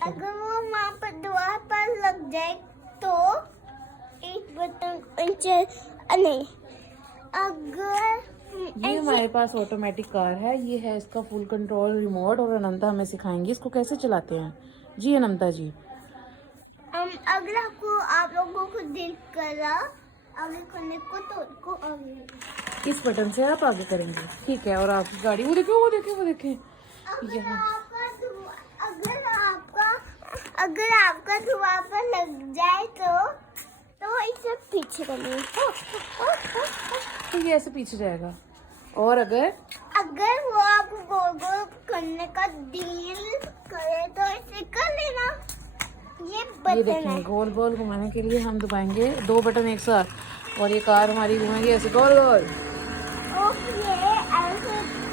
अगर वो वहाँ पर द्वार पर लग जाए तो एक बटन नहीं, अगर ये हमारे पास ऑटोमेटिक कार है, ये है इसका फुल कंट्रोल रिमोट और अनंता हमें सिखाएंगी इसको कैसे चलाते हैं। जी अनंता जी। अगर आपको आप लोगों को दिल करा आगे करने को तो उसको आगे, इस बटन से आप आगे करेंगे, ठीक है। और आपकी गाड़ी वो देखें वो देखें वो देखें यहाँ। अगर आपका धुआं पर लग जाए तो इसे पीछे करिए। तो ये ऐसे पीछे जाएगा। और अगर वो आपको गोल गोल करने का दिल करे तो इसे कर लेना। ये ये बटन देखें है। गोल गोल घुमाने के लिए हम दबाएंगे 2 बटन एक साथ और ये कार हमारी घूमेगी ऐसे गोल गोल।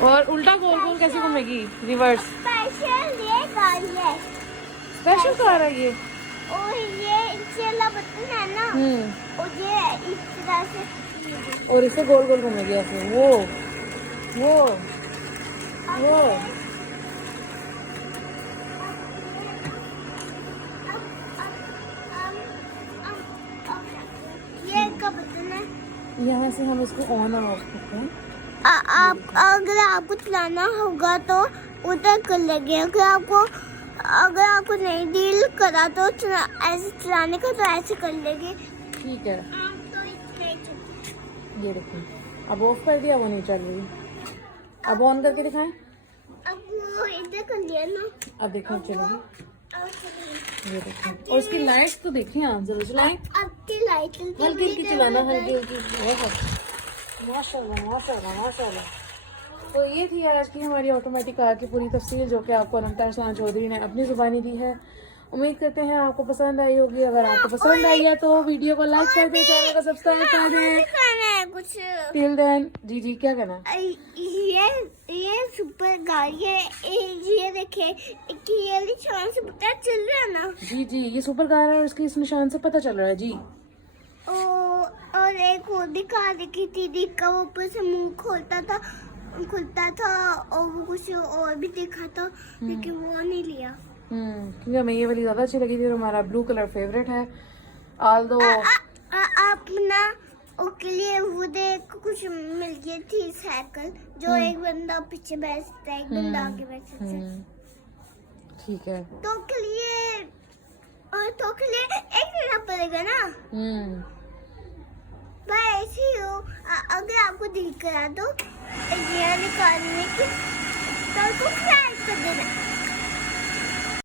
और उल्टा गोल गोल कैसे घूमेगी, रिवर्स। स्पेशल ये गाड़ी है, स्पेशल कार है ये। और ये चला बटन है ना, और ये इस तरह से और इसे गोल गोल घूमेगी ऐसे, वो ये का बटन है। यहाँ से हम इसको ऑन और ऑफ करते हैं। आप अगर आपको चलाना होगा तो उधर कर लेंगे, अगर आपको नहीं डील करा तो ऐसे चलाने का तो ऐसे कर लेंगे। ठीक है, तो इतने ये देखें अब ऑफ कर दिया, वो नहीं चल रही। अब ऑन करके दिखाएं। अब वो इधर कर लिया ना, अब देखो चलेगी, अब चलिए। ये देखें। और इसकी लाइट्स तो देखिए, आप जरा चलाएं। आपकी लाइट हल्की हल्की चलाना, हल्की हल्की। माशाल्लाह माशाल्लाह माशाल्लाह। तो ये थी आज की हमारी ऑटोमेटिक कार की पूरी तफसील, जो कि आपको अनंता अरसलान चौधरी ने अपनी जुबानी दी है। उम्मीद करते हैं आपको पसंद आई होगी। अगर आपको पसंद आई है तो वीडियो को लाइक कर दें, चैनल को सब्सक्राइब कर दें। दिखाना है कुछ। टिल देन जी क्या कहना है? ये सुपर गाड़ी है। ये देखे कि ये निशान से पता चल रहा है ना। जी ये सुपर कार है और इसकी इस निशान से पता चल रहा है जी। और एक और दिखा देखी थी का वो ऊपर से मुंह खुलता था और वो कुछ और भी देखा था, लेकिन वो नहीं लिया। क्योंकि हमें ये वाली ज्यादा अच्छी लगी थी और हमारा ब्लू कलर फेवरेट है। आल्दो आप ना उसके लिए वो देख कुछ मिल गई थी साइकिल, जो एक बंदा पीछे बैठता है, एक बंदा आगे बैठता है। ठीक है, तो के लिए एक लेना पड़ेगा ना। ऐसे ही हो। अगर आपको दिल करा दो निकालने की तो सब्सक्राइब कर देना।